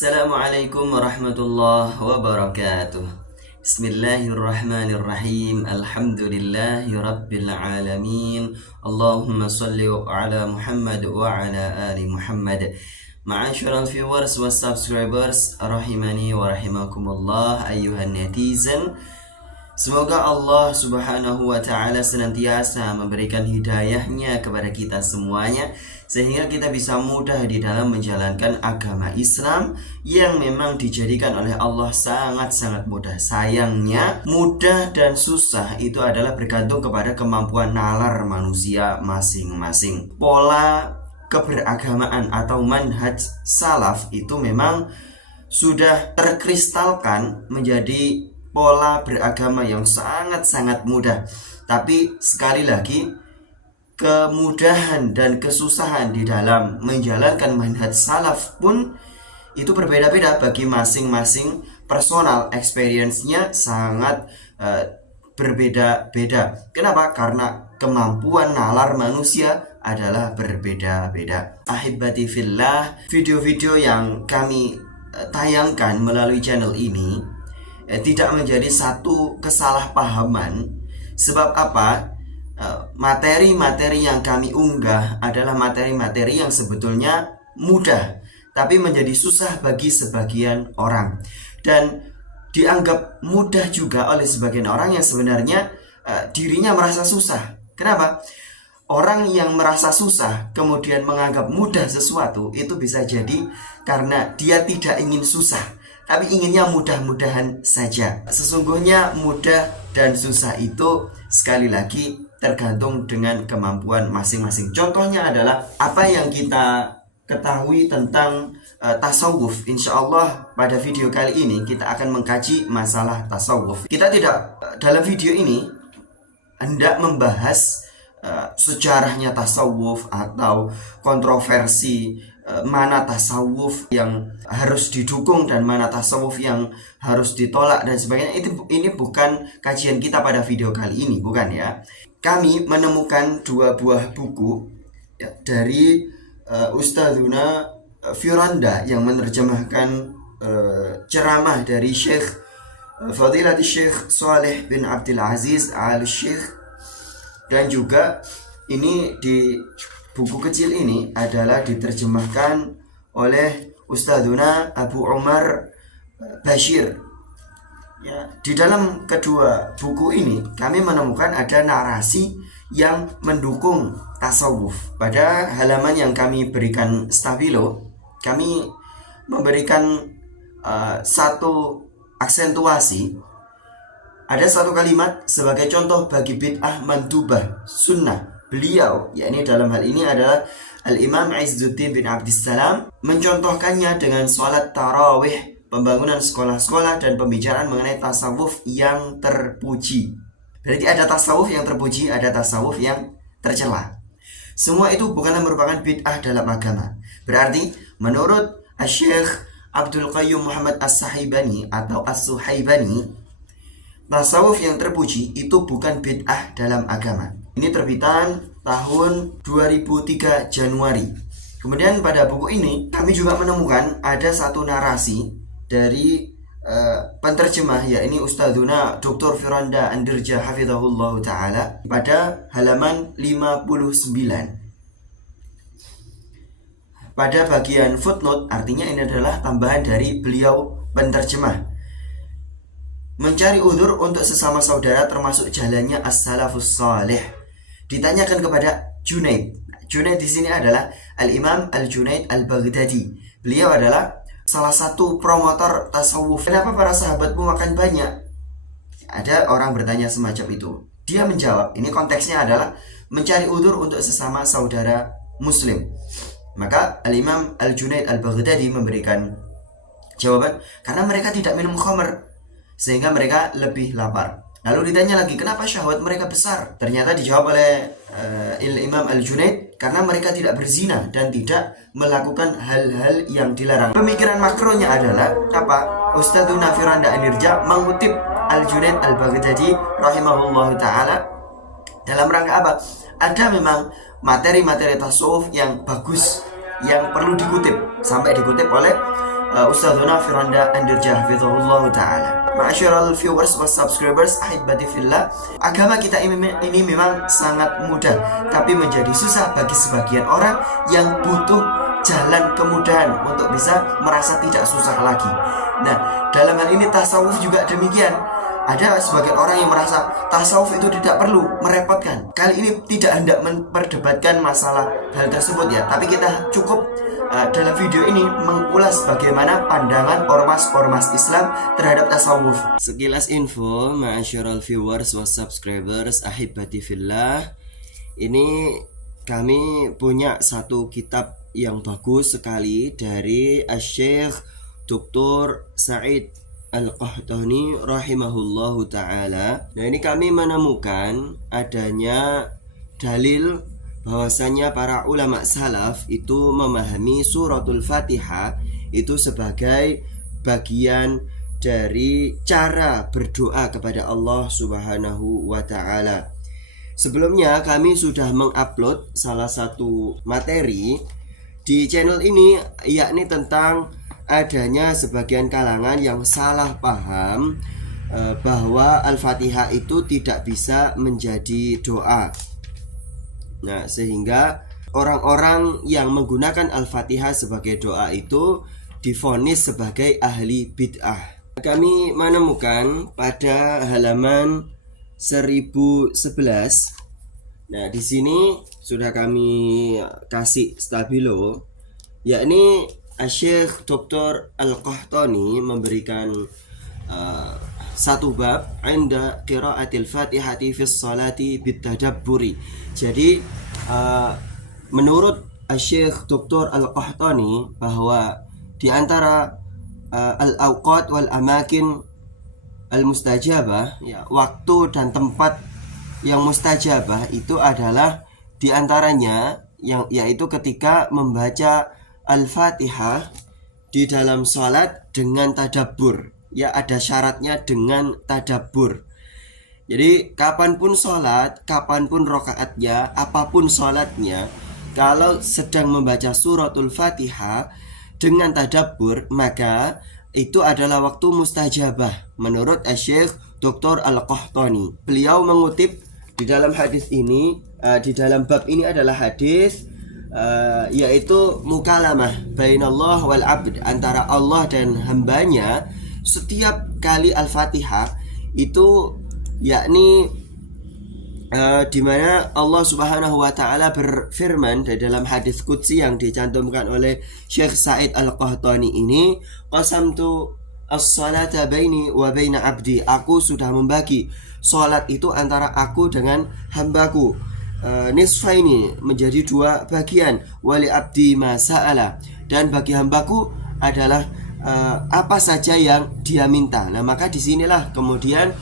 Assalamualaikum warahmatullahi wabarakatuh. Bismillahirrahmanirrahim. Alhamdulillahi rabbil alamin. Allahumma salli ala Muhammad wa ala ali Muhammad. Ma'asyiral viewers wa subscribers rahimani wa rahimakumullah ayyuhan netizen. Semoga Allah subhanahu wa ta'ala senantiasa memberikan hidayahnya kepada kita semuanya, sehingga kita bisa mudah di dalam menjalankan agama Islam yang memang dijadikan oleh Allah sangat-sangat mudah. Sayangnya, mudah dan susah itu adalah bergantung kepada kemampuan nalar manusia masing-masing. Pola keberagamaan atau manhaj salaf itu memang sudah terkristalkan menjadi pola beragama yang sangat-sangat mudah. Tapi sekali lagi, kemudahan dan kesusahan di dalam menjalankan manhaj salaf pun itu berbeda-beda bagi masing-masing. Personal experience-nya sangat berbeda-beda. Kenapa? Karena kemampuan nalar manusia adalah berbeda-beda. Ahibati fillah, video-video yang kami tayangkan melalui channel ini tidak menjadi satu kesalahpahaman. Sebab apa? Materi-materi yang kami unggah adalah materi-materi yang sebetulnya mudah, tapi menjadi susah bagi sebagian orang, dan dianggap mudah juga oleh sebagian orang yang sebenarnya dirinya merasa susah. Kenapa? Orang yang merasa susah kemudian menganggap mudah sesuatu, itu bisa jadi karena dia tidak ingin susah, tapi inginnya mudah-mudahan saja. Sesungguhnya mudah dan susah itu sekali lagi tergantung dengan kemampuan masing-masing. Contohnya adalah apa yang kita ketahui tentang tasawuf. Insya Allah pada video kali ini kita akan mengkaji masalah tasawuf. Kita tidak dalam video ini hendak membahas sejarahnya tasawuf atau kontroversi mana tasawuf yang harus didukung dan mana tasawuf yang harus ditolak dan sebagainya. Ini bukan kajian kita pada video kali ini, bukan ya. Kami menemukan dua buah buku ya, dari Ustadzuna Firanda yang menerjemahkan ceramah dari Syekh Fadilati Syekh Saleh bin Abdul Aziz Al-Syekh. Dan juga ini di buku kecil ini adalah diterjemahkan oleh Ustadzuna Abu Umar Bashir. Ya, di dalam kedua buku ini kami menemukan ada narasi yang mendukung tasawuf. Pada halaman yang kami berikan stabilo, kami memberikan satu aksentuasi. Ada satu kalimat sebagai contoh bagi bid'ah mandubah sunnah. Beliau, yakni dalam hal ini adalah Al-Imam Izzuddin bin Abdissalam, mencontohkannya dengan sholat tarawih, pembangunan sekolah-sekolah, dan pembicaraan mengenai tasawuf yang terpuji. Berarti ada tasawuf yang terpuji, ada tasawuf yang tercela. Semua itu bukanlah merupakan bid'ah dalam agama. Berarti menurut Syekh Abdul Qayyum Muhammad As-Sahibani atau As-Suhaibani, tasawuf yang terpuji itu bukan bid'ah dalam agama. Ini terbitan tahun 2003 Januari. Kemudian pada buku ini kami juga menemukan ada satu narasi dari penterjemah, yakni Ustadzuna Dr. Firanda Andirja Hafizahullah Ta'ala pada halaman 59. Pada bagian footnote, artinya ini adalah tambahan dari beliau penterjemah. Mencari uzur untuk sesama saudara termasuk jalannya as-salafus salih. Ditanyakan kepada Junaid. Junaid di sini adalah Al-Imam Al-Junaid Al-Baghdadi. Beliau adalah salah satu promotor tasawuf. Kenapa para sahabatmu makan banyak? Ada orang bertanya semacam itu. Dia menjawab, ini konteksnya adalah mencari uzur untuk sesama saudara muslim. Maka Al-Imam Al-Junaid Al-Baghdadi memberikan jawaban, karena mereka tidak minum khamr, sehingga mereka lebih lapar. Lalu ditanya lagi, kenapa syahwat mereka besar? Ternyata dijawab oleh Imam Al-Junaid, karena mereka tidak berzina dan tidak melakukan hal-hal yang dilarang. Pemikiran makronya adalah apa? Ustadzuna Firanda Andirja mengutip Al-Junaid Al-Baghdadi rahimahullah ta'ala dalam rangka apa? Ada memang materi-materi tasawuf yang bagus, yang perlu dikutip, sampai dikutip oleh Ustadzuna Firanda Andirja hafizahullah ta'ala. Ma'asyiral viewers wa subscribers ahibati fillah, agama kita ini memang sangat mudah, tapi menjadi susah bagi sebagian orang yang butuh jalan kemudahan untuk bisa merasa tidak susah lagi. Nah, dalam hal ini tasawuf juga demikian. Ada sebagian orang yang merasa tasawuf itu tidak perlu merepotkan. Kali ini tidak hendak memperdebatkan masalah hal tersebut ya, tapi kita cukup dalam video ini mengulas bagaimana pandangan ormas-ormas Islam terhadap tasawuf. Sekilas info, ma'asyiral viewers wa subscribers ahibati fillah. Ini kami punya satu kitab yang bagus sekali dari Asy-Syaikh Dr. Sa'id Al-Qahtani rahimahullahu ta'ala. Nah, ini kami menemukan adanya dalil bahwasanya para ulama salaf itu memahami suratul Fatihah itu sebagai bagian dari cara berdoa kepada Allah Subhanahu wa ta'ala. Sebelumnya kami sudah mengupload salah satu materi di channel ini, yakni tentang adanya sebagian kalangan yang salah paham bahwa Al-Fatihah itu tidak bisa menjadi doa. Nah, sehingga orang-orang yang menggunakan Al-Fatihah sebagai doa itu divonis sebagai ahli bid'ah. Kami menemukan pada halaman 1011. Nah, di sini sudah kami kasih stabilo, yakni Asy-Syaikh Dr. Al-Qahtani memberikan satu bab inda qiraatil Fatihati fis salati bitadabburi. Jadi menurut Asy-Syaikh Dr. Al-Qahtani bahwa di antara al-awqat wal amakin al-mustajabah, ya, waktu dan tempat yang mustajabah itu adalah di antaranya yang yaitu ketika membaca Al-Fatihah di dalam sholat dengan tadabbur. Ya, ada syaratnya dengan tadabbur. Jadi kapanpun sholat, kapanpun rokaatnya, apapun sholatnya, kalau sedang membaca suratul Fatihah dengan tadabbur, maka itu adalah waktu mustajabah menurut Asy-Syaikh Dr. Al-Qahtani. Beliau mengutip di dalam hadis ini, di dalam bab ini adalah hadis yaitu mukalamah bainallah wal abd, antara Allah dan hambanya setiap kali Al-Fatihah itu, yakni di mana Allah Subhanahu wa taala berfirman di dalam hadis qudsi yang dicantumkan oleh Syekh Sa'id Al-Qahtani ini, qasamtu as-salata baini wa baina abdi, aku sudah membagi salat itu antara aku dengan hambaku nisfaini, menjadi dua bagian, wali abdi ma sa'ala, dan bagi hambaku adalah apa saja yang dia minta. Nah, maka disinilah kemudian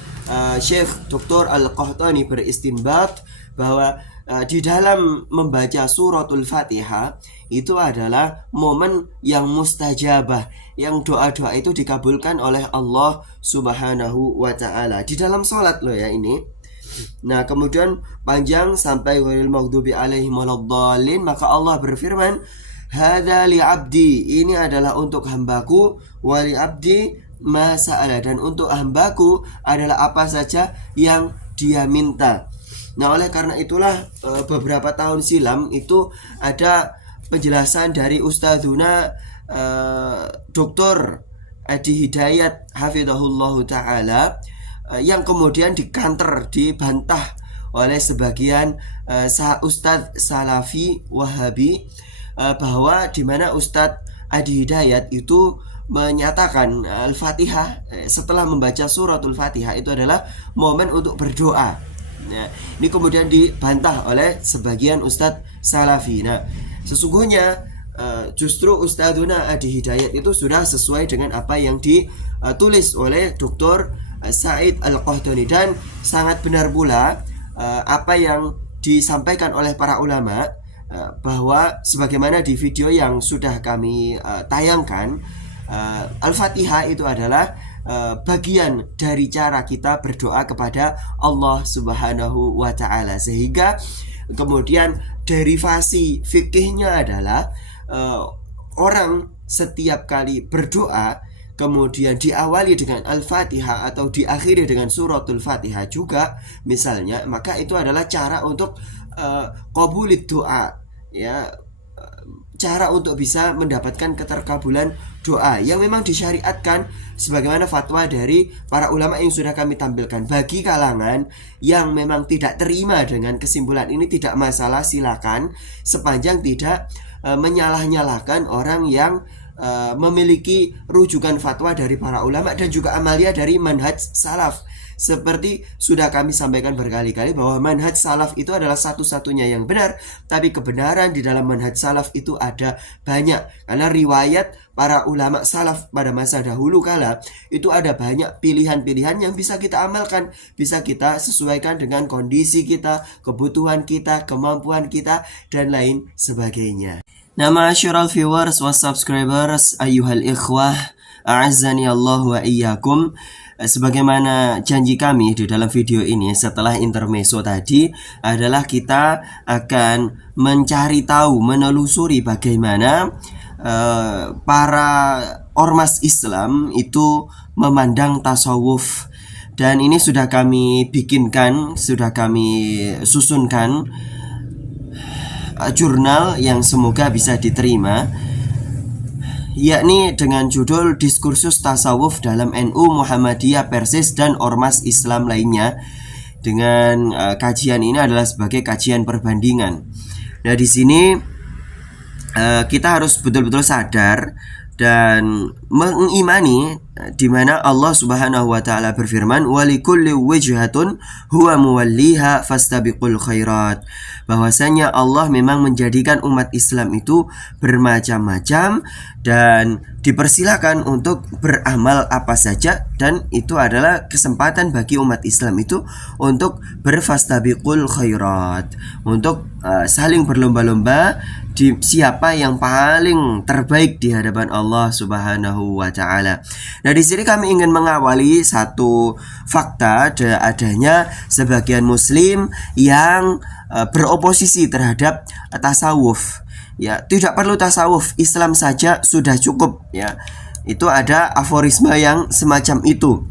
Syekh Dr. Al-Qahtani beristinbat bahwa di dalam membaca suratul Fatihah itu adalah momen yang mustajabah, yang doa-doa itu dikabulkan oleh Allah Subhanahu wa ta'ala di dalam sholat loh ya ini. Nah, kemudian panjang sampai ghairil maghdubi alaihim waladdallin, maka Allah berfirman, hadza li abdi, ini adalah untuk hambaku, wa li abdi ma sa'ala, dan untuk hambaku adalah apa saja yang dia minta. Nah, oleh karena itulah beberapa tahun silam itu ada penjelasan dari Ustadzuna Dr. Adi Hidayat hafizahullahu ta'ala, yang kemudian dikanter, dibantah oleh sebagian Ustadz Salafi Wahabi, bahwa di mana Ustadz Adi Hidayat itu menyatakan Al-Fatihah setelah membaca suratul Fatihah itu adalah momen untuk berdoa. Nah, ini kemudian dibantah oleh sebagian Ustadz Salafi. Nah, sesungguhnya justru Ustadzuna Adi Hidayat itu sudah sesuai dengan apa yang ditulis oleh Dr. Sa'id Al-Qahtani, dan sangat benar pula apa yang disampaikan oleh para ulama, bahwa sebagaimana di video yang sudah kami tayangkan, Al-Fatihah itu adalah bagian dari cara kita berdoa kepada Allah Subhanahu wa ta'ala, sehingga kemudian derivasi fikihnya adalah orang setiap kali berdoa kemudian diawali dengan Al-Fatihah atau diakhiri dengan suratul Fatihah juga misalnya, maka itu adalah cara untuk qabulid doa, ya, cara untuk bisa mendapatkan keterkabulan doa yang memang disyariatkan sebagaimana fatwa dari para ulama yang sudah kami tampilkan. Bagi kalangan yang memang tidak terima dengan kesimpulan ini tidak masalah, silakan, sepanjang tidak menyalah-nyalahkan orang yang memiliki rujukan fatwa dari para ulama dan juga amalia dari manhaj salaf. Seperti sudah kami sampaikan berkali-kali bahwa manhaj salaf itu adalah satu-satunya yang benar, tapi kebenaran di dalam manhaj salaf itu ada banyak, karena riwayat para ulama salaf pada masa dahulu kala itu ada banyak pilihan-pilihan yang bisa kita amalkan, bisa kita sesuaikan dengan kondisi kita, kebutuhan kita, kemampuan kita, dan lain sebagainya. Nama syural viewers wa subscribers ayuhal ikhwah a'azzani Allah wa iyyakum. Sebagaimana janji kami di dalam video ini setelah intermezzo tadi adalah kita akan mencari tahu, menelusuri bagaimana para ormas Islam itu memandang tasawuf. Dan ini sudah kami bikinkan, sudah kami susunkan jurnal yang semoga bisa diterima, yakni dengan judul Diskursus Tasawuf dalam NU, Muhammadiyah, Persis, dan Ormas Islam lainnya. Dengan kajian ini adalah sebagai kajian perbandingan. Nah, di sini kita harus betul-betul sadar dan mengimani di mana Allah Subhanahu wa taala berfirman, "Walikulli wijhatun huwa muwalliha fastabiqul khairat." Bahwasanya Allah memang menjadikan umat Islam itu bermacam-macam dan dipersilakan untuk beramal apa saja, dan itu adalah kesempatan bagi umat Islam itu untuk berfastabiqul khairat, untuk saling berlomba-lomba di siapa yang paling terbaik di hadapan Allah Subhanahu wa taala. Nah, di sini kami ingin mengawali satu fakta adanya sebagian muslim yang beroposisi terhadap tasawuf. Ya, tidak perlu tasawuf, Islam saja sudah cukup, ya. Itu ada aforisme yang semacam itu.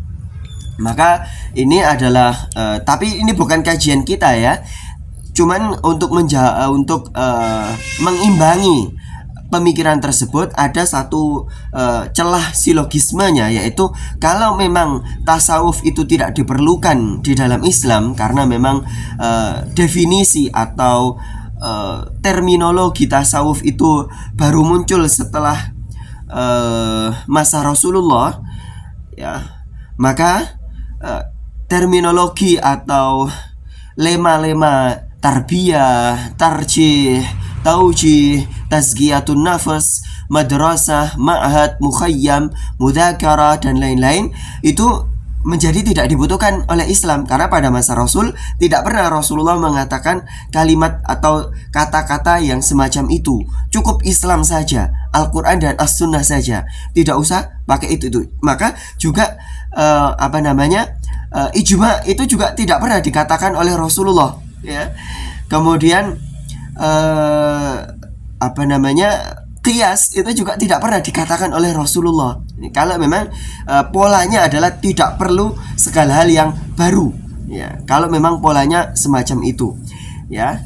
Maka ini adalah tapi ini bukan kajian kita, ya. Cuman untuk mengimbangi pemikiran tersebut ada satu celah silogismenya, yaitu kalau memang tasawuf itu tidak diperlukan di dalam Islam karena memang definisi atau terminologi tasawuf itu baru muncul setelah masa Rasulullah, ya, maka terminologi atau lema-lema tarbiyah, tarjih, taujih, tazkiyatun nafas, madrasah, ma'had, mukhayyam, mudzakarah, dan lain-lain itu menjadi tidak dibutuhkan oleh Islam, karena pada masa Rasul tidak pernah Rasulullah mengatakan kalimat atau kata-kata yang semacam itu. Cukup Islam saja, Al-Quran dan As-Sunnah saja, tidak usah pakai itu. Maka juga ijma itu juga tidak pernah dikatakan oleh Rasulullah, ya. Kemudian qiyas itu juga tidak pernah dikatakan oleh Rasulullah. Kalau memang polanya adalah tidak perlu segala hal yang baru, ya. Kalau memang polanya semacam itu, ya.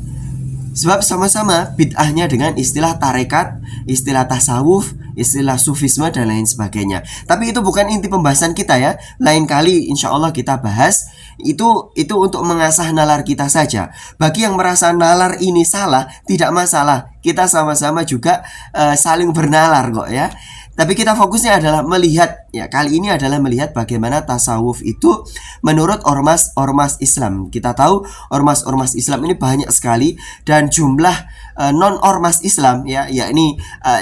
Sebab sama-sama bid'ahnya dengan istilah tarekat, istilah tasawuf, istilah sufisme, dan lain sebagainya. Tapi itu bukan inti pembahasan kita, ya. Lain kali insya Allah kita bahas. Itu untuk mengasah nalar kita saja. Bagi yang merasa nalar ini salah, tidak masalah. Kita sama-sama juga saling bernalar kok, ya. Tapi kita fokusnya adalah melihat, ya, kali ini adalah melihat bagaimana tasawuf itu menurut ormas Islam. Kita tahu ormas Islam ini banyak sekali, dan jumlah non ormas Islam, ya, yakni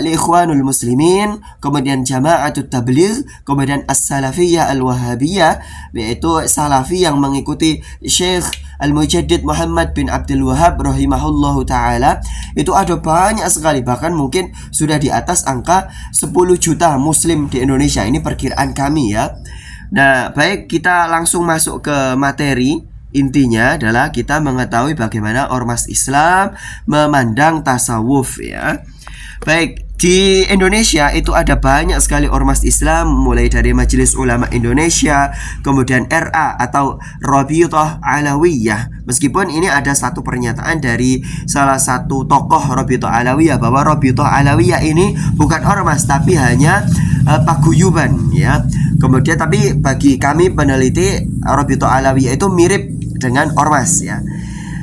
Ikhwanul Muslimin, kemudian Jama'atut Tabligh, kemudian As-Salafiyah Al-Wahabiyah, yaitu Salafi yang mengikuti Syekh Al-Mujaddid Muhammad bin Abdul Wahab rahimahullahu ta'ala. Itu ada banyak sekali, bahkan mungkin sudah di atas angka 10 juta muslim di Indonesia. Ini perkiraan kami, ya. Nah, baik, kita langsung masuk ke materi. Intinya adalah kita mengetahui bagaimana ormas Islam memandang tasawuf, ya. Baik, Di Indonesia itu ada banyak sekali ormas Islam, mulai dari Majelis Ulama Indonesia, kemudian RA atau Rabithah Alawiyah. Meskipun ini ada satu pernyataan dari salah satu tokoh Rabithah Alawiyah bahwa Rabithah Alawiyah ini bukan ormas tapi hanya paguyuban ya. Kemudian tapi bagi kami peneliti, Rabithah Alawiyah itu mirip dengan ormas ya.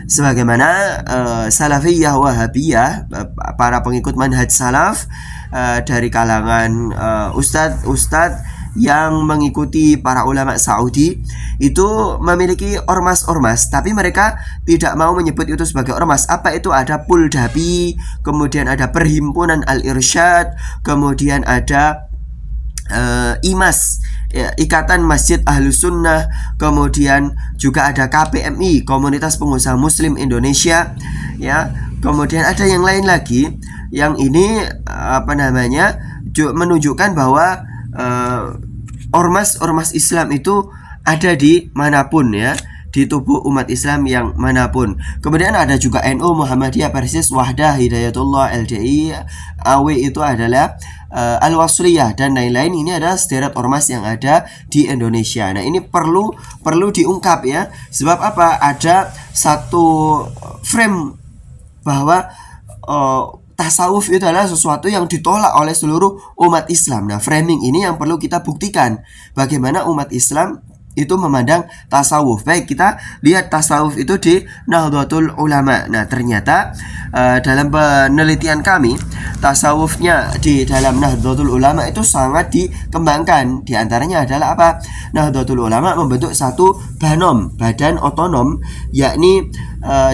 Sebagaimana Salafiyah Wahabiyah, para pengikut manhaj salaf dari kalangan ustadz yang mengikuti para ulama Saudi itu memiliki ormas-ormas, tapi mereka tidak mau menyebut itu sebagai ormas. Apa itu? Ada Puldabi, kemudian ada Perhimpunan Al-Irsyad, kemudian ada IMAS ya, Ikatan Masjid Ahlus Sunnah, kemudian juga ada KPMI, Komunitas Pengusaha Muslim Indonesia ya, kemudian ada yang lain lagi yang ini menunjukkan bahwa ormas-ormas Islam itu ada di manapun ya, di tubuh umat Islam yang manapun. Kemudian ada juga NU, Muhammadiyah, Persis, Wahdah, Hidayatullah, LDI, AW itu adalah Al-Wasliyah dan lain-lain. Ini adalah sederet ormas yang ada di Indonesia. Nah, ini perlu diungkap ya. Sebab apa? Ada satu frame bahwa tasawuf itu adalah sesuatu yang ditolak oleh seluruh umat Islam. Nah, framing ini yang perlu kita buktikan bagaimana umat Islam itu memandang tasawuf. Baik, kita lihat tasawuf itu di Nahdlatul Ulama. Nah, ternyata dalam penelitian kami, tasawufnya di dalam Nahdlatul Ulama itu sangat dikembangkan. Di antaranya adalah apa? Nahdlatul Ulama membentuk satu badan otonom, yakni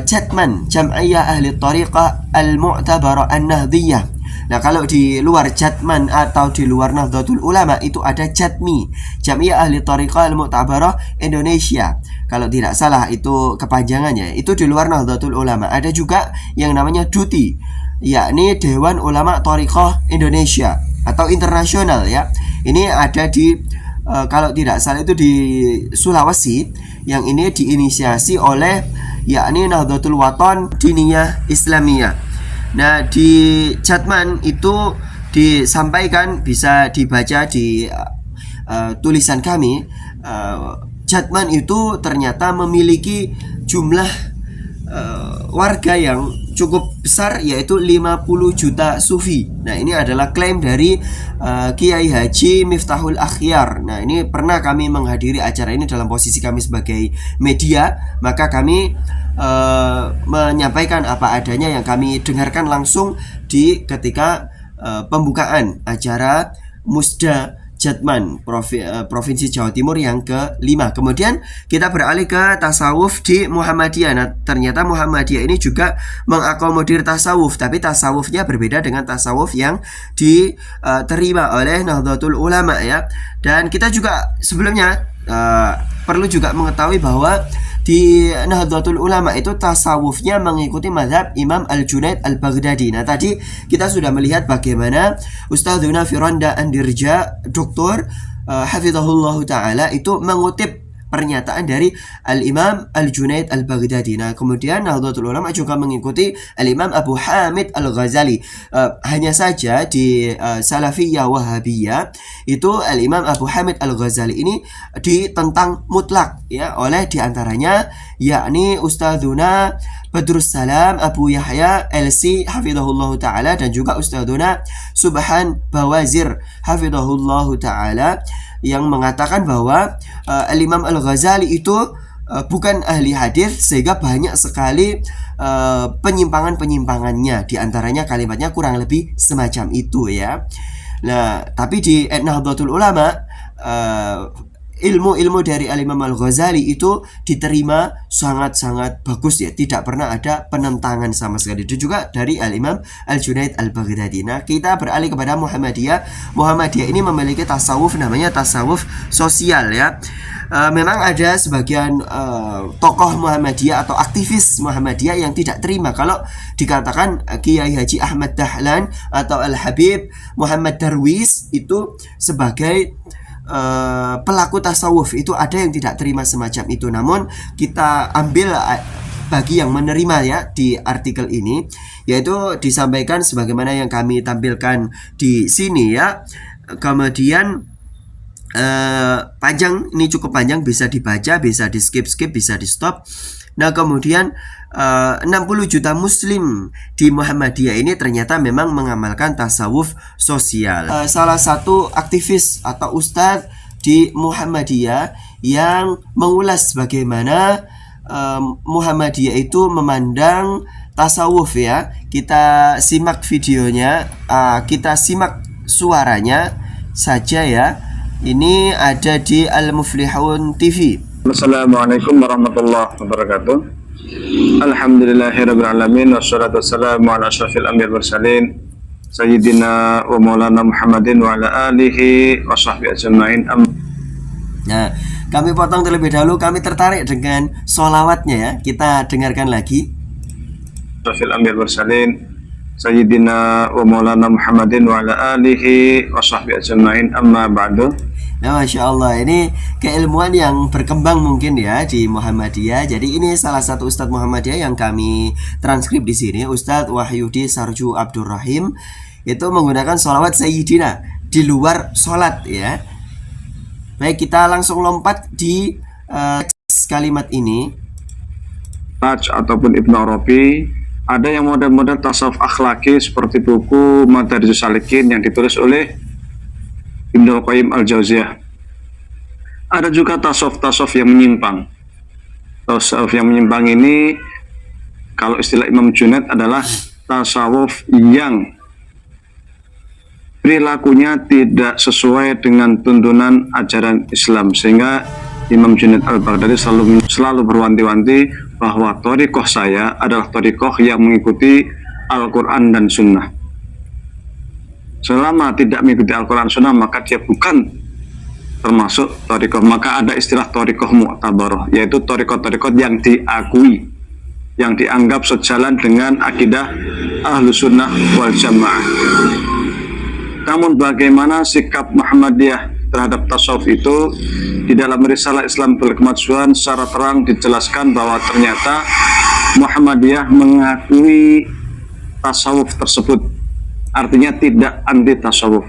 Jatman, Jam'iyah Ahli Tariqah Al-Mu'tabarah An-Nahdiyah. Nah, kalau di luar Jatman atau di luar Nahdlatul Ulama itu ada Jatmi, Jam'iyah Ahli Tariqah Al-Mu'tabarah Indonesia. Kalau tidak salah itu kepanjangannya. Itu di luar Nahdlatul Ulama. Ada juga yang namanya DUTI, yakni Dewan Ulama Tariqah Indonesia atau internasional ya. Ini ada di kalau tidak salah itu di Sulawesi, yang ini diinisiasi oleh yakni Nahdlatul Wathon Diniyah Islamiyah. Nah, di Jatman itu disampaikan, bisa dibaca di tulisan kami, Jatman itu ternyata memiliki jumlah warga yang cukup besar, yaitu 50 juta sufi. Nah, ini adalah klaim dari Kiai Haji Miftahul Akhyar. Nah, ini pernah kami menghadiri acara ini dalam posisi kami sebagai media, maka kami menyampaikan apa adanya yang kami dengarkan langsung di ketika pembukaan acara Musda Jatman Provinsi Jawa Timur yang ke-5. Kemudian kita beralih ke tasawuf di Muhammadiyah. Nah, ternyata Muhammadiyah ini juga mengakomodir tasawuf, tapi tasawufnya berbeda dengan tasawuf yang diterima oleh Nahdlatul Ulama ya. Dan kita juga sebelumnya perlu juga mengetahui bahwa di Nahdlatul Ulama itu tasawufnya mengikuti mazhab Imam Al-Junaid Al-Baghdadi. Nah, tadi kita sudah melihat bagaimana Ustadzuna Firanda Andirja, Doktor Hafizahullah Ta'ala itu mengutip pernyataan dari Al-Imam Al-Junaid Al-Baghdadi. Nah, kemudian Nahdlatul Ulama juga mengikuti Al-Imam Abu Hamid Al-Ghazali. Hanya saja di Salafiyah Wahabiyah itu Al-Imam Abu Hamid Al-Ghazali ini ditentang mutlak ya oleh diantaranya yakni Ustadzuna Badrus Salam Abu Yahya LC Hafizahullah Ta'ala, dan juga Ustadzuna Subhan Bawazir Hafizahullah Ta'ala, yang mengatakan bahwa Al-Imam Al-Ghazali itu bukan ahli hadis, sehingga banyak sekali penyimpangan-penyimpangannya. Di antaranya kalimatnya kurang lebih semacam itu ya. Nah, tapi di Nahdlatul Ulama ilmu-ilmu dari Al-Imam Al-Ghazali itu diterima sangat-sangat bagus ya, tidak pernah ada penentangan sama sekali. Itu juga dari Al-Imam Al-Junaid Al-Baghdadi. Nah, kita beralih kepada Muhammadiyah. Muhammadiyah ini memiliki tasawuf namanya tasawuf sosial ya. Memang ada sebagian tokoh Muhammadiyah atau aktivis Muhammadiyah yang tidak terima kalau dikatakan Kiai Haji Ahmad Dahlan atau Al-Habib Muhammad Darwis itu sebagai pelaku tasawuf. Itu ada yang tidak terima semacam itu. Namun kita ambil bagi yang menerima ya di artikel ini, yaitu disampaikan sebagaimana yang kami tampilkan di sini ya. Kemudian panjang, ini cukup panjang, bisa dibaca, bisa di skip, bisa di stop. Nah kemudian 60 juta muslim di Muhammadiyah ini ternyata memang mengamalkan tasawuf sosial. Salah satu aktivis atau ustadz di Muhammadiyah yang mengulas bagaimana Muhammadiyah itu memandang tasawuf ya. Kita simak videonya, kita simak suaranya saja ya. Ini ada di Al-Muflihun TV. Assalamualaikum warahmatullahi wabarakatuh. Alhamdulillahirabbil alamin wassalatu wassalamu ala asyrafil anbiya'i wal mursalin sayyidina wa maulana Muhammadin wa ala alihi wa sahbihi ajmain. Nah, kami potong terlebih dahulu, kami tertarik dengan sholawatnya ya. Kita dengarkan lagi. Asyrafil anbiya'i wal mursalin sayyidina wa maulana Muhammadin wa ala alihi wa sahbihi ajmain, amma ba'du. Nah, Masya Allah, ini keilmuan yang berkembang mungkin ya di Muhammadiyah. Jadi ini salah satu Ustadz Muhammadiyah yang kami transkrip di sini, Ustadz Wahyudi Sarju Abdurrahim, itu menggunakan sholawat Sayyidina di luar sholat ya. Baik, kita langsung lompat di kalimat ini. Taj ataupun Ibnu Arabi, ada yang model-model tasawuf akhlaki seperti buku Madarijus Salikin yang ditulis oleh Ibnu Qayyim Al-Jauziyah. Ada juga tasawuf yang menyimpang. Tasawuf yang menyimpang ini, kalau istilah Imam Junaid, adalah tasawuf yang perilakunya tidak sesuai dengan tuntunan ajaran Islam, sehingga Imam Junaid Al-Baghdadi selalu berwanti-wanti bahwa thariqah saya adalah thariqah yang mengikuti Al-Quran dan Sunnah. Selama tidak mengikuti Al-Quran Sunnah, maka dia bukan termasuk thariqah. Maka ada istilah thariqah mu'tabarah, yaitu thariqah yang diakui, yang dianggap sejalan dengan akidah Ahlus Sunnah wal Jamaah. Namun bagaimana sikap Muhammadiyah terhadap tasawuf itu? Di dalam risalah Islam bil Kemajuan secara terang dijelaskan bahwa ternyata Muhammadiyah mengakui tasawuf tersebut. Artinya tidak anti tasawuf.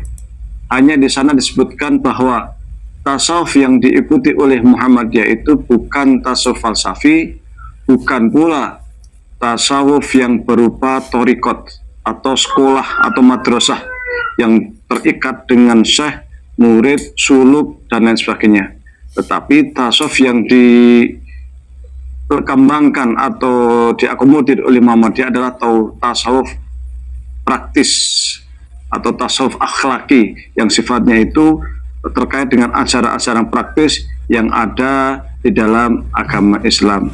Hanya di sana disebutkan bahwa tasawuf yang diikuti oleh Muhammadiyah itu bukan tasawuf falsafi, bukan pula tasawuf yang berupa thariqat atau sekolah atau madrasah yang terikat dengan syekh, murid, suluk, dan lain sebagainya. Tetapi tasawuf yang dikembangkan atau diakomodir oleh Muhammadiyah adalah tasawuf praktis atau tasawuf akhlaki yang sifatnya itu terkait dengan ajaran-ajaran praktis yang ada di dalam agama Islam.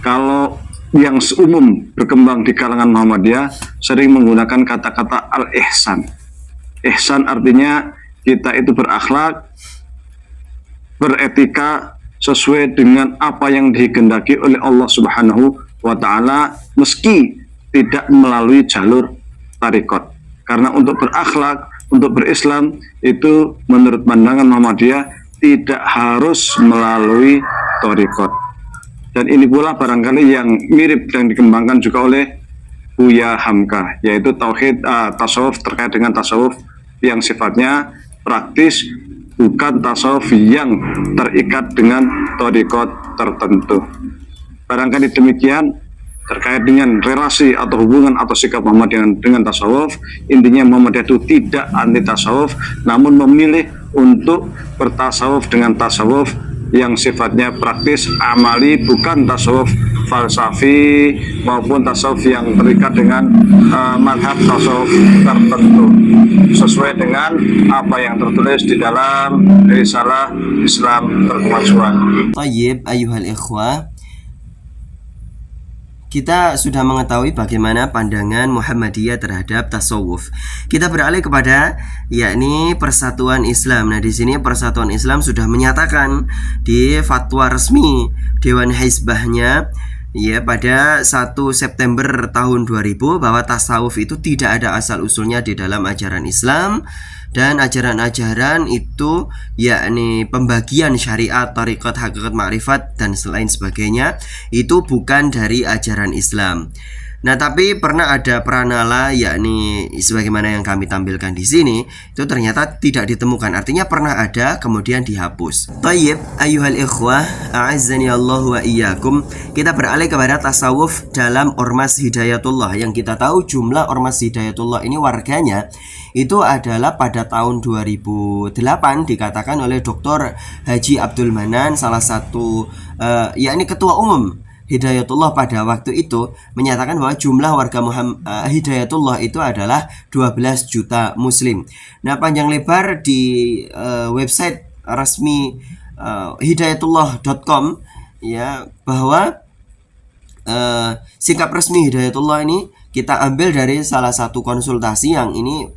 Kalau yang umum berkembang di kalangan Muhammadiyah sering menggunakan kata-kata al-ihsan. Ihsan artinya kita itu berakhlak, beretika sesuai dengan apa yang dikehendaki oleh Allah Subhanahu wa Ta'ala, meski tidak melalui jalur thariqat. Karena untuk berakhlak, untuk berislam itu menurut pandangan Muhammadiyah tidak harus melalui thariqat. Dan ini pula barangkali yang mirip yang dikembangkan juga oleh Buya Hamka, yaitu tauhid tasawuf terkait dengan tasawuf yang sifatnya praktis, bukan tasawuf yang terikat dengan thariqat tertentu. Barangkali demikian terkait dengan relasi atau hubungan atau sikap Muhammadiyah dengan tasawuf. Intinya Muhammadiyah itu tidak anti tasawuf, namun memilih untuk bertasawuf dengan tasawuf yang sifatnya praktis, amali, bukan tasawuf falsafi maupun tasawuf yang terikat dengan madhab tasawuf tertentu, sesuai dengan apa yang tertulis di dalam risalah Islam Berkemajuan. Tayyib ayuhal ikhwah, kita sudah mengetahui bagaimana pandangan Muhammadiyah terhadap tasawuf. Kita beralih kepada yakni Persatuan Islam. Nah, di sini Persatuan Islam sudah menyatakan di fatwa resmi Dewan Hizbahnya ya pada 1 September tahun 2000 bahwa tasawuf itu tidak ada asal usulnya di dalam ajaran Islam Dan ajaran-ajaran itu yakni pembagian syariat, tariqat, hakikat, ma'rifat dan selain sebagainya itu bukan dari ajaran Islam. Nah, tapi pernah ada pranala yakni sebagaimana yang kami tampilkan di sini itu ternyata tidak ditemukan. Artinya pernah ada kemudian dihapus. Thayyib ayyuhal ikhwah, a'azzani Allah wa iyyakum. Kita beralih kepada tasawuf dalam Ormas Hidayatullah. Yang kita tahu jumlah Ormas Hidayatullah ini warganya itu adalah pada tahun 2008 dikatakan oleh Dr. Haji Abdul Manan, salah satu yakni ketua umum Hidayatullah pada waktu itu, menyatakan bahwa jumlah warga Hidayatullah itu adalah 12 juta muslim. Nah, panjang lebar di website resmi hidayatullah.com ya, bahwa sikap resmi Hidayatullah ini kita ambil dari salah satu konsultasi yang ini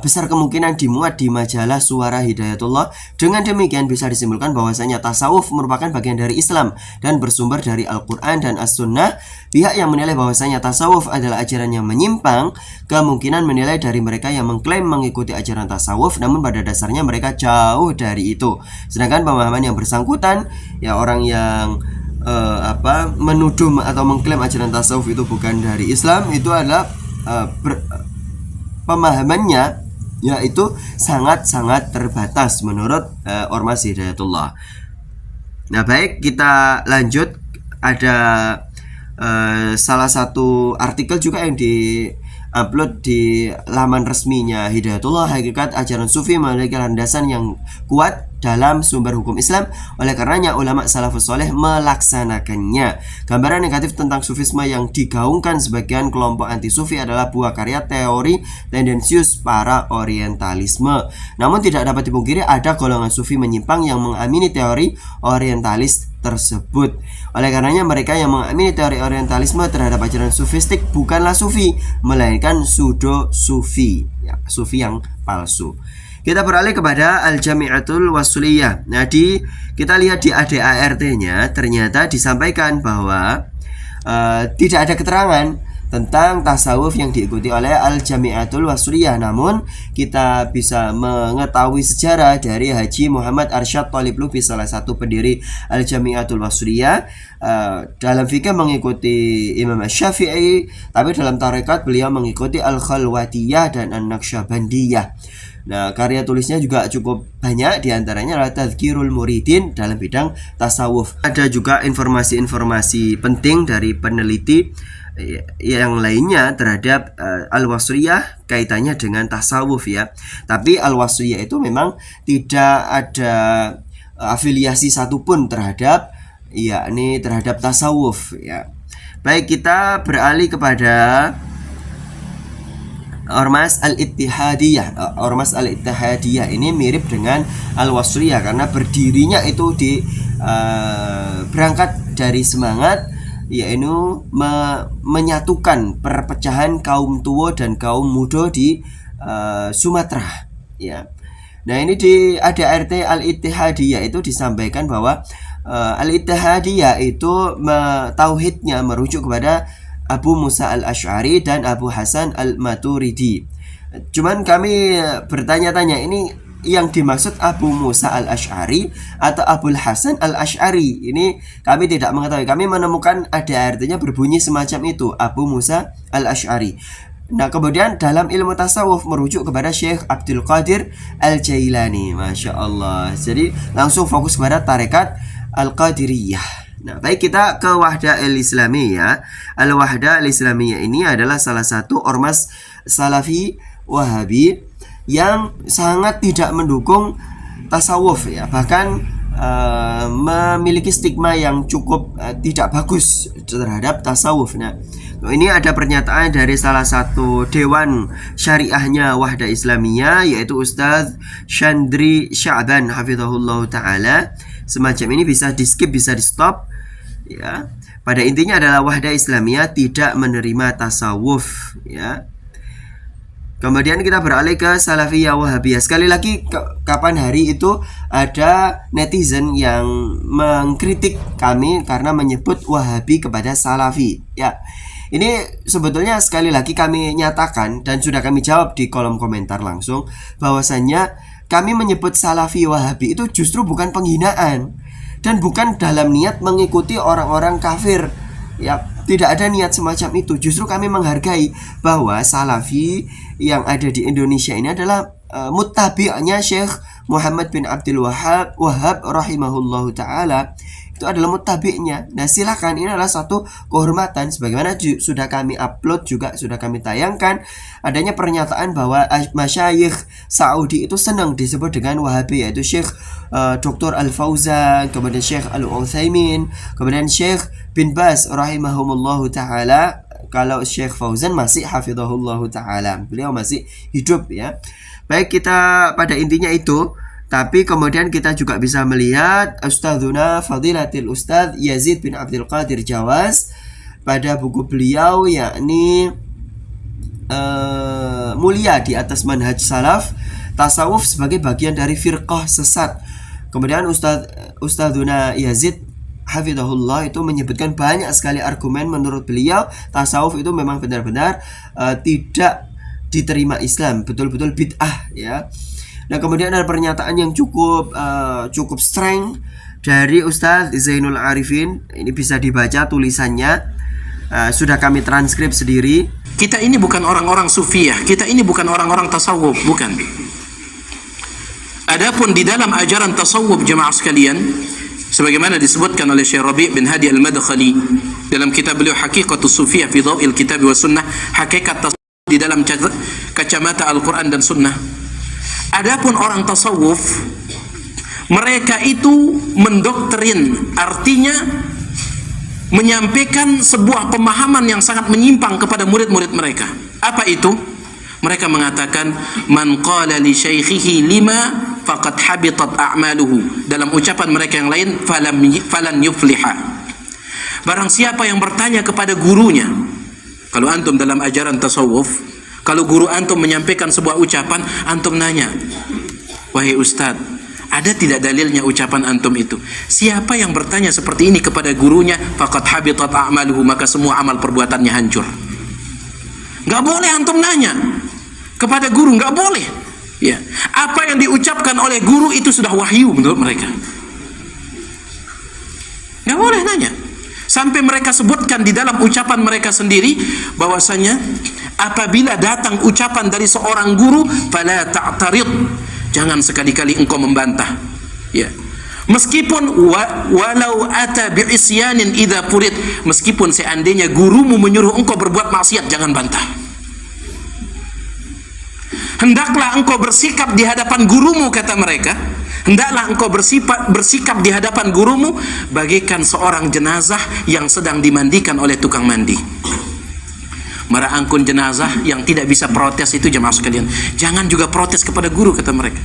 besar kemungkinan dimuat di majalah Suara Hidayatullah. Dengan demikian bisa disimpulkan bahwasanya tasawuf merupakan bagian dari Islam dan bersumber dari Al-Quran dan As-Sunnah. Pihak yang menilai bahwasanya tasawuf adalah ajaran yang menyimpang kemungkinan menilai dari mereka yang mengklaim mengikuti ajaran tasawuf, namun pada dasarnya mereka jauh dari itu. Sedangkan pemahaman yang bersangkutan, ya orang yang menuduh atau mengklaim ajaran tasawuf itu bukan dari Islam, itu adalah pemahamannya yaitu sangat-sangat terbatas menurut Ormas Hidayatullah. Nah, baik, kita lanjut. Ada salah satu artikel juga yang di-upload di laman resminya Hidayatullah, hakikat ajaran sufi memiliki landasan yang kuat dalam sumber hukum Islam, oleh karenanya ulama salafus soleh melaksanakannya. Gambaran negatif tentang sufisme yang digaungkan sebagian kelompok anti sufi adalah buah karya teori tendensius para orientalisme. Namun tidak dapat dipungkiri ada golongan sufi menyimpang yang mengamini teori orientalis tersebut. Oleh karenanya mereka yang mengamini teori orientalisme terhadap ajaran sufistik bukanlah sufi, melainkan pseudo sufi, ya, sufi yang palsu. Kita beralih kepada Al-Jami'atul Wasuliyah. Nah, kita lihat di ADART-nya ternyata disampaikan bahwa tidak ada keterangan tentang tasawuf yang diikuti oleh Al-Jami'atul Wasuliyah. Namun kita bisa mengetahui sejarah dari Haji Muhammad Arsyad Thalib Lubis, salah satu pendiri Al-Jami'atul Wasuliyah. Dalam fikih mengikuti Imam Syafi'i, tapi dalam tarekat beliau mengikuti Al-Khalwatiyah dan An-Naqsyabandiyah. Nah, karya tulisnya juga cukup banyak, diantaranya adalah Tadhkirul Muridin dalam bidang tasawuf. Ada juga informasi-informasi penting dari peneliti yang lainnya terhadap Al-Wasliyah kaitannya dengan tasawuf ya. Tapi Al-Wasliyah itu memang tidak ada afiliasi satupun terhadap tasawuf ya. Baik, kita beralih kepada Ormas Al-Ittihadiyah. Ormas Al-Ittihadiyah ini mirip dengan Al-Wasliyah karena berdirinya itu berangkat dari semangat yaitu menyatukan perpecahan kaum tua dan kaum muda di Sumatera ya. Nah, ini di ADART Al-Ittihadiyah itu disampaikan bahwa Al-Ittihadiyah itu tauhidnya merujuk kepada Abu Musa al-Ash'ari dan Abu Hasan al-Maturidi. Cuman kami bertanya-tanya, ini yang dimaksud Abu Musa al-Ash'ari atau Abu Hasan al-Ash'ari? Ini kami tidak mengetahui. Kami menemukan ada artinya berbunyi semacam itu, Abu Musa al-Ash'ari. Nah, kemudian dalam ilmu tasawuf merujuk kepada Syekh Abdul Qadir Al-Jailani. Masya Allah. Jadi langsung fokus kepada tarekat Al-Qadiriyah. Nah, baik, kita ke Wahdah Al-Islamiyah. Al-Wahdah Al-Islamiyah ini adalah salah satu ormas Salafi Wahabi yang sangat tidak mendukung tasawuf ya, bahkan memiliki stigma yang cukup tidak bagus terhadap tasawuf. Nah, ini ada pernyataan dari salah satu dewan syariahnya Wahdah Islamiyah, yaitu Ustadz Chandri Sya'ban hafizahullah ta'ala. Semacam ini bisa di skip, bisa di stop ya. Pada intinya adalah Wahdah Islamiyah tidak menerima tasawuf ya. Kemudian kita beralih ke Salafiyah Wahabiyah. Sekali lagi, kapan hari itu ada netizen yang mengkritik kami karena menyebut Wahabi kepada Salafi ya. Ini sebetulnya sekali lagi kami nyatakan dan sudah kami jawab di kolom komentar langsung, bahwasannya kami menyebut Salafi Wahabi itu justru bukan penghinaan dan bukan dalam niat mengikuti orang-orang kafir. Ya, tidak ada niat semacam itu. Justru kami menghargai bahwa Salafi yang ada di Indonesia ini adalah muttabi'nya Syekh Muhammad bin Abdul Wahhab rahimahullahu ta'ala. Itu adalah muttabi'nya. Nah silakan, ini adalah satu kehormatan. Sebagaimana sudah kami upload juga, sudah kami tayangkan adanya pernyataan bahwa masyayikh Saudi itu senang disebut dengan Wahabi, yaitu Syekh Dr. Al-Fauzan, kemudian Syekh Al-Utsaimin, kemudian Syekh bin Baz rahimahumullahu ta'ala. Kalau Syekh Fauzan masih hafizahullahu ta'ala, beliau masih hidup ya. Baik, kita pada intinya itu. Tapi kemudian kita juga bisa melihat Ustadzuna Fadilatil Ustadz Yazid bin Abdul Qadir Jawaz pada buku beliau, yakni Mulia di atas Manhaj Salaf, tasawuf sebagai bagian dari firqah sesat. Kemudian Ustadzuna Yazid hafizahullah itu menyebutkan banyak sekali argumen menurut beliau tasawuf itu memang benar-benar tidak diterima Islam, betul-betul bid'ah ya. Nah kemudian ada pernyataan yang cukup strong dari Ustadz Zainul Arifin. Ini bisa dibaca tulisannya, sudah kami transkrip sendiri. Kita ini bukan orang-orang sufiyah, kita ini bukan orang-orang tasawuf, bukan. Adapun di dalam ajaran tasawuf jemaah sekalian, sebagaimana disebutkan oleh Syekh Rabi' bin Hadi Al-Madkhali dalam kitab beliau Haqiqatus Sufiyah fi Dhaw'il Kitab wa Sunnah, hakikat tasawuf di dalam kacamata Al-Quran dan Sunnah. Adapun orang tasawuf, mereka itu mendoktrin, artinya menyampaikan sebuah pemahaman yang sangat menyimpang kepada murid-murid mereka. Apa itu? Mereka mengatakan, man qala li syaikhihi lima faqad habitat a'maluhu. Dalam ucapan mereka yang lain, falan yufliha. Barang siapa yang bertanya kepada gurunya, kalau antum dalam ajaran tasawuf, kalau guru antum menyampaikan sebuah ucapan, antum nanya, wahai ustadz, ada tidak dalilnya ucapan antum itu? Siapa yang bertanya seperti ini kepada gurunya, faqad habitat a'maluhu, maka semua amal perbuatannya hancur. Gak boleh antum nanya kepada guru, gak boleh ya. Apa yang diucapkan oleh guru itu sudah wahyu menurut mereka. Gak boleh nanya. Sampai mereka sebutkan di dalam ucapan mereka sendiri bahwasanya apabila datang ucapan dari seorang guru, fala ta'tarid, jangan sekali-kali engkau membantah ya. Meskipun walau ata bi'isyanin idza furid, meskipun seandainya gurumu menyuruh engkau berbuat maksiat, jangan bantah. Hendaklah engkau bersikap di hadapan gurumu, kata mereka. Hendaklah engkau bersikap di hadapan gurumu bagaikan seorang jenazah yang sedang dimandikan oleh tukang mandi. Merangkul jenazah yang tidak bisa protes itu jemaah sekalian. Jangan juga protes kepada guru, kata mereka.